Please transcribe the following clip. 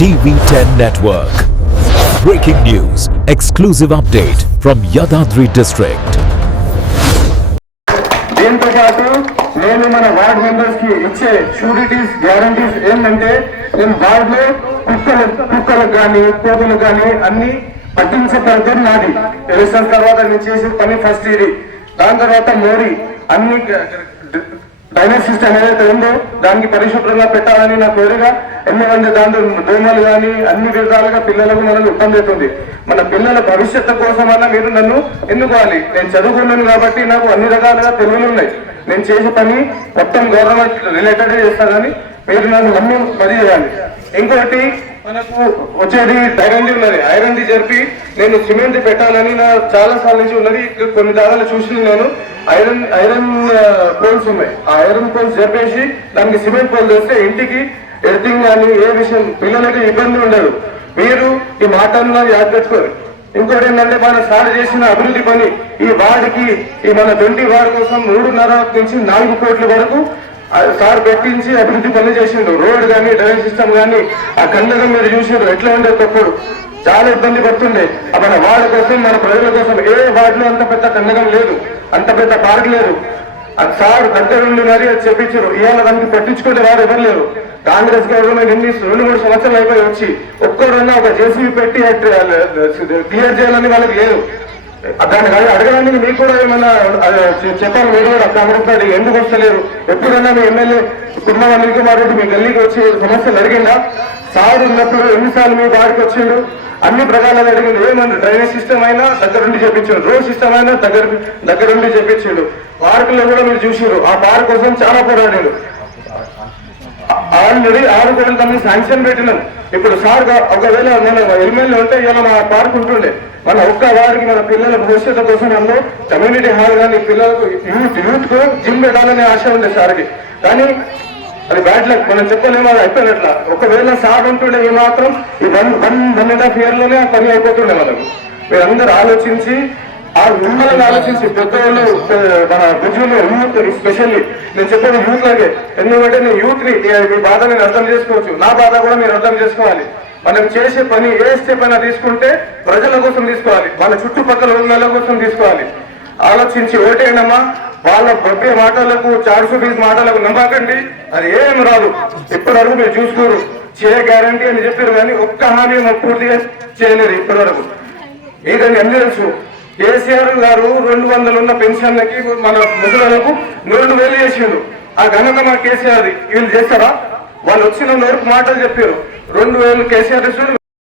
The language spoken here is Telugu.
TV10 Network. Breaking news, exclusive update from Yadadri district. దీంతో పాటు నేను మన వార్డ్ మెంబర్స్ కి ఇచ్చే షూరిటీస్ గ్యారంటీస్ ఏంటంటే నేను వార్డ్ లో కుక్కలకు కానీ కోతులకు కానీ అన్ని పట్టించే బాధ్యత నాది. ఎలక్షన్ తర్వాత నేను చేసే పని ఫస్ట్ ఇది. దాని తర్వాత మోడీ అన్ని డ్రైనేజ్ సిస్టమ్ ఏదైతే ఉందో దానికి పరిశుభ్రంగా పెట్టాలని నా కోరిక. ఎందుకంటే దాంట్లో దోమలు కానీ అన్ని విధాలుగా పిల్లలకు మనకు ఇబ్బంది అవుతుంది. మన పిల్లల భవిష్యత్తు కోసమన్నా మీరు నన్ను ఎన్నుకోవాలి. నేను చదువుకున్నాను కాబట్టి నాకు అన్ని రకాలుగా తెలివిలు ఉన్నాయి. నేను చేసే పని మొత్తం గవర్నమెంట్ రిలేటెడ్ చేస్తానని మీరు నన్ను నమ్మి పని చేయాలి. ఇంకోటి మనకు వచ్చేది ఐరన్ ఉన్నది. ఐరన్ జరిపి నేను సిమెంట్ పెట్టాలని నా చాలా సార్లు నుంచి ఉన్నది. కొన్ని దాదాలు చూసి నేను ఐరన్ పోల్స్ ఉన్నాయి. ఆ ఐరన్ పోల్స్ జరిపేసి దానికి సిమెంట్ పోల్ చేస్తే ఇంటికి ఎర్తింగ్ కానీ ఏ విషయం పిల్లలకి ఇబ్బంది ఉండదు. మీరు ఈ మాటలను యాద పెట్టుకోరు. ఇంకోటి ఏంటంటే మన సార్ చేసిన అభివృద్ధి పని ఈ వార్డుకి ఈ మన 20 వార్డు కోసం 3.5 నుంచి 4 కోట్ల వరకు సార్ పెట్టించి అభివృద్ధి పనులు చేసిండు. రోడ్ కానీ డ్రైనేజ్ సిస్టమ్ కానీ ఆ కండగా మీరు చూసారు ఎట్లా ఉండేది. తప్పుడు చాలా ఇబ్బంది పడుతుండే. మన వార్డు కోసం మన ప్రజల కోసం ఏ వార్డులో అంత పెద్ద కండగం లేదు, అంత పెద్ద పార్క్ లేదు. అది సార్ దగ్గరుండి మరీ అది చెప్పించారు. ఇవాళ దానికి పట్టించుకుంటే వారు ఎవరు లేరు. కాంగ్రెస్ గవర్నమెంట్ ఇన్ని 2-3 సంవత్సరాలు అయిపోయి వచ్చి ఒక్కరన్నా ఒక జేసీబీ పెట్టి క్లియర్ చేయాలని వాళ్ళకి లేదు. దాన్ని అడగడానికి మీకు కూడా ఏమన్నా చెప్పాలి. మీరు కూడా కాంగ్రెస్ పార్టీ ఎందుకు వస్తలేరు? ఎప్పుడన్నా మీ ఎమ్మెల్యే కుటుంబ అనిల్ కుమార్ రెడ్డి మీ గల్లీకి వచ్చి సమస్యలు అడిగిందా? సార్ ఉన్నప్పుడు ఎన్నిసార్లు మీ వాడికి వచ్చిండు? అన్ని ప్రకారాలు అడిగిండు. ఏమన్నా డ్రైనేజ్ సిస్టమ్ అయినా దగ్గరుండి చేపించాడు, రోడ్ సిస్టమ్ అయినా దగ్గరుండి చేపించాడు. పార్కుల్లో కూడా మీరు చూసారు. ఆ పార్క్ కోసం చాలా పోరాడాడు. ఆల్రెడీ 6 కోట్ల తమని శాంక్షన్ పెట్టినాం. ఇప్పుడు సార్ ఒకవేళ మన ఎమ్మెల్యే ఉంటే ఇలా మా పార్క్ ఉంటుండే. మన ఒక్క వారికి మన పిల్లల భవిష్యత్తు కోసం అందులో కమ్యూనిటీ హాల్ కానీ పిల్లలకు యూత్ కు జిమ్ పెట్టాలనే ఆశ ఉంది సార్కి. కానీ అది బ్యాడ్ లక్, మనం చెప్పలేమో అది అయిపోయినట్ల. ఒకవేళ సార్ ఉంటుండే ఈ మాత్రం ఈ 1.5 year లోనే ఆ పని అయిపోతుండే. మనకు మీరందరూ ఆలోచించి ఆ మిమ్మల్ని ఆలోచించి పెద్దవాళ్ళు మన బుజ్జులు యూత్ స్పెషల్లీ నేను చెప్పేది యూత్ లాగే. ఎందుకంటే నేను యూత్ ని మీ బాధ నేను అర్థం చేసుకోవచ్చు, నా బాధ కూడా మీరు అర్థం చేసుకోవాలి. మనం చేసే పని ఏ స్టెప్ అయినా తీసుకుంటే ప్రజల కోసం తీసుకోవాలి, వాళ్ళ చుట్టుపక్కల ఉన్న కోసం తీసుకోవాలి. ఆలోచించి ఓటేనమ్మా. వాళ్ళ బొబ్బే మాటలకు 420 మాటలకు నమ్మకండి, అది ఏం రాదు. ఇప్పటి వరకు మీరు చూసుకోరు. గ్యారంటీ అని చెప్పారు కానీ ఒక్క హామీ మాకు పూర్తిగా చేయలేరు ఇప్పటి వరకు. ఇదని అన్ని తెలుసు. కేసీఆర్ గారు 200 ఉన్న పెన్షన్లకి మన ముసలకు 2,000 చేసిండు. ఆ ఘనత మా కేసీఆర్. వీళ్ళు చేస్తారా? వాళ్ళు వచ్చిన వరకు మాటలు చెప్పారు. 2,000 కేసీఆర్